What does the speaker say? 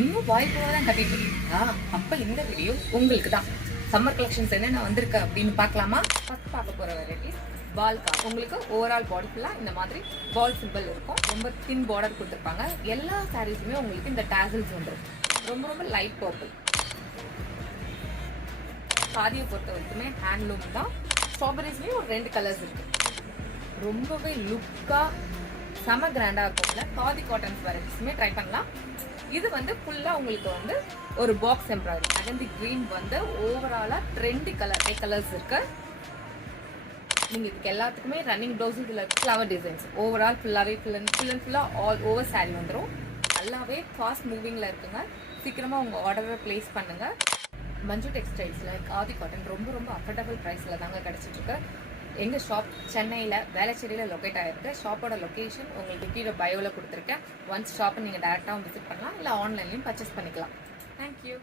இன்னும் வாய்ப்புல தான் கட்டிட்டு இருக்கீங்களா? அப்ப இந்த வீடியோ உங்களுக்கு தான். சம்மர் கலெக்ஷன்ஸ் என்னென்ன வந்திருக்கு அப்படின்னு பார்க்கலாமா? ஃபர்ஸ்ட் பார்க்க போற வெரைட்டிஸ் பால் கார்ட். உங்களுக்கு ஓவரால் பாடி ஃபுல்லா இந்த மாதிரி பால் சிம்பிள் இருக்கும். ரொம்ப தின் பார்டர் கொடுத்துருப்பாங்க. எல்லா சாரீஸுமே உங்களுக்கு இந்த டாசல்ஸ் வந்துடும். ரொம்ப ரொம்ப லைட் பர்பிள். சாரியை பொறுத்த வரைக்குமே ஹேண்ட்லூம் தான். ஸ்ட்ராபெரிஸ்லேயும் ஒரு 2 கலர்ஸ் இருக்கு. ரொம்பவே லுக்கா செம கிராண்டா இருக்கும்ல. காதி காட்டன்ஸ் வெரைட்டிஸுமே ட்ரை பண்ணலாம். இது வந்து ஃபுல்லா உங்களுக்கு வந்து ஒரு பாக்ஸ் எம்ப்ராய்டரி. மெகந்தி கிரீன் வந்து ஓவராலா ட்ரெண்டி கலர்ஸ் இருக்கு. நீங்க இதுக்கு எல்லாத்துக்குமே ரன்னிங் ப்ளவுஸ், இதுல ஃப்ளவர் டிசைன்ஸ் ஓவரால் ஃபுல்லாவே ஃபுல்லா ஆல் ஓவர் சாரி வந்துடும். நல்லாவே ஃபாஸ்ட் மூவிங்ல இருக்குங்க. சீக்கிரமா உங்க ஆர்டரை பிளேஸ் பண்ணுங்க. மஞ்சு டெக்ஸ்டைல்ஸ்ல காதி காட்டன் ரொம்ப ரொம்ப அஃபோர்டபுள் ப்ரைஸ்ல தாங்க கிடைச்சிட்டு இருக்கு. எங்கள் ஷாப் சென்னையில் வேளச்சேரியில் லொக்கேட் ஆகிருக்கு. ஷாப்போட லொக்கேஷன் உங்களுக்கு கீழே பயோவில் கொடுத்துருக்கேன். ஒன்ஸ் ஷாப்பை நீங்கள் டேரெக்டாகவும் விசிட் பண்ணலாம், இல்லை ஆன்லைன்லையும் பர்ச்சேஸ் பண்ணிக்கலாம். தேங்க்யூ.